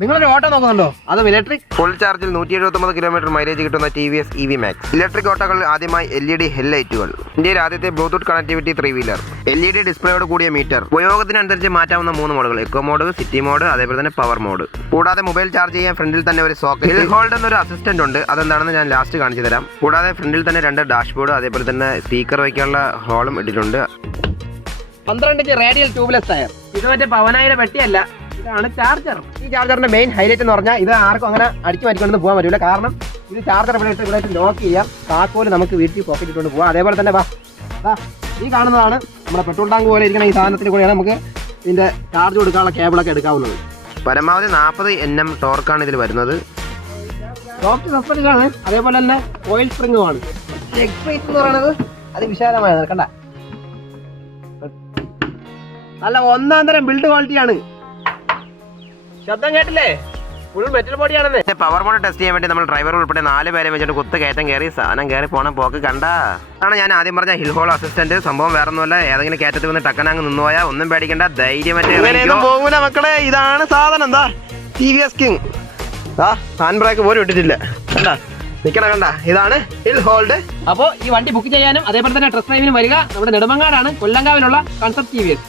നിങ്ങളൊരു ഓട്ടോ നോക്കുന്നുണ്ടോ? അതും ഇലക്ട്രിക് ഫുൾ ചാർജിൽ 179 കിലോമീറ്റർ മൈലേജ് കിട്ടുന്ന TVS EV Max. ഇലക്ട്രിക് ഓട്ടോകളിൽ ആദ്യമായി LED ഹെഡ്ലൈറ്റുകൾ. ഇന്ത്യയിൽ ആദ്യത്തെ ബ്ലൂടൂത്ത് കണക്ടിവിറ്റി 3-വീലർ. LED ഡിസ്പ്ലേയോട് കൂടിയ മീറ്റർ. ഉപയോഗത്തിനനുസരിച്ച് മാറ്റാവുന്ന 3 മോഡുകൾ: എക്കോ മോഡ്, സിറ്റി മോഡ്, അതേപോലെ തന്നെ പവർ മോഡ്. കൂടാതെ മൊബൈൽ ചാർജ് ചെയ്യാൻ ഫ്രണ്ടിൽ തന്നെ ഒരു സോക്കറ്റ്. ഹിൽ ഹോൾഡ് എന്നൊരു അസിസ്റ്റന്റ് ഉണ്ട്. അതെന്താണെന്ന് ഞാൻ ലാസ്റ്റ് കാണിച്ചു തരാം. കൂടാതെ ഫ്രണ്ടിൽ തന്നെ 2 ഡാഷ്ബോർഡ്, അതേപോലെ തന്നെ സ്പീക്കർ വയ്ക്കാനുള്ള ഹോളും ഇട്ടിട്ടുണ്ട്. 12 ഇഞ്ച് റേഡിയൽ ട്യൂബ്ലെസ് ടയർ. ഇത് മറ്റേ പവനായിരം പെട്ടിയല്ല, ഇതാണ് ചാർജർ. ഈ ചാർജറിന്റെ മെയിൻ ഹൈലൈറ്റ് എന്ന് പറഞ്ഞാൽ ഇത് ആർക്കും അങ്ങനെ അടിച്ചു മാറ്റിക്കൊണ്ട് പോകാൻ പറ്റില്ല. കാരണം ഇത് ചാർജർ ഇവിടെ ലോക്ക് ചെയ്യാം. താക്കോല് നമുക്ക് വീട്ടിൽ പോക്കറ്റ് ഇട്ടുകൊണ്ട് പോകാം. അതേപോലെ തന്നെ ഈ കാണുന്നതാണ് നമ്മുടെ പെട്രോൾ ടാങ്ക് പോലെ ഇരിക്കുന്ന ഈ സാധനത്തിന് കൂടെയാണ് നമുക്ക് ഇതിന്റെ ചാർജ് കൊടുക്കാനുള്ള കേബിളൊക്കെ എടുക്കാവുന്നത്. പരമാവധി 40 Nm ടോർക്കാണ് ഇതിൽ വരുന്നത്. സോഫ്റ്റ് സസ്പെൻഷനാണ്, അതേപോലെ തന്നെ ഓയിൽ സ്പ്രിങ്ങുമാണ്. ലെഗ് സ്പേസ് എന്ന് പറയുന്നത് അതിവിശാലമായത് കണ്ട, നല്ല ഒന്നാം തരം ബിൽഡ് ക്വാളിറ്റിയാണ്. ശബ്ദം കേട്ടില്ലേ? ഫുൾ മെറ്റൽ ബോഡിയാണെന്ന്. പവർ മോഡ് ടെസ്റ്റ് ചെയ്യാൻ വേണ്ടി നമ്മൾ ഡ്രൈവർ ഉൾപ്പെടെ 4 പേരെ വെച്ചിട്ട് കുത്ത് കയറ്റം കയറി സാധനം കയറി പോണ പോക്ക് കണ്ട. അതാണ് ഞാൻ ആദ്യം പറഞ്ഞ ഹിൽ ഹോൾ അസിസ്റ്റന്റ്. സംഭവം വേറെ ഒന്നുമല്ല, ഏതെങ്കിലും കയറ്റത്തിൽ വന്ന് ടക്കനങ്ങ് നിന്നുപോയാൽ ഒന്നും പേടിക്കണ്ട, ധൈര്യമായിട്ട് പോകൂല മക്കളെ. ഇതാണ് സാധനം. എന്താ TVS കിങ്. ഹാൻഡ് ബ്രേക്ക് പോലും ഇട്ടിട്ടില്ല. നിൽക്കണം കണ്ട, ഇതാണ് ഹിൽ ഹോൾഡ്. അപ്പോൾ ഈ വണ്ടി ബുക്ക് ചെയ്യാനും അതേപോലെ തന്നെ ടെസ്റ്റ് ഡ്രൈവിനും വരിക നമ്മുടെ നെടുമങ്ങാടാണ്, കൊല്ലങ്കാവിലുള്ള കൺസെപ്റ്റ് TVS.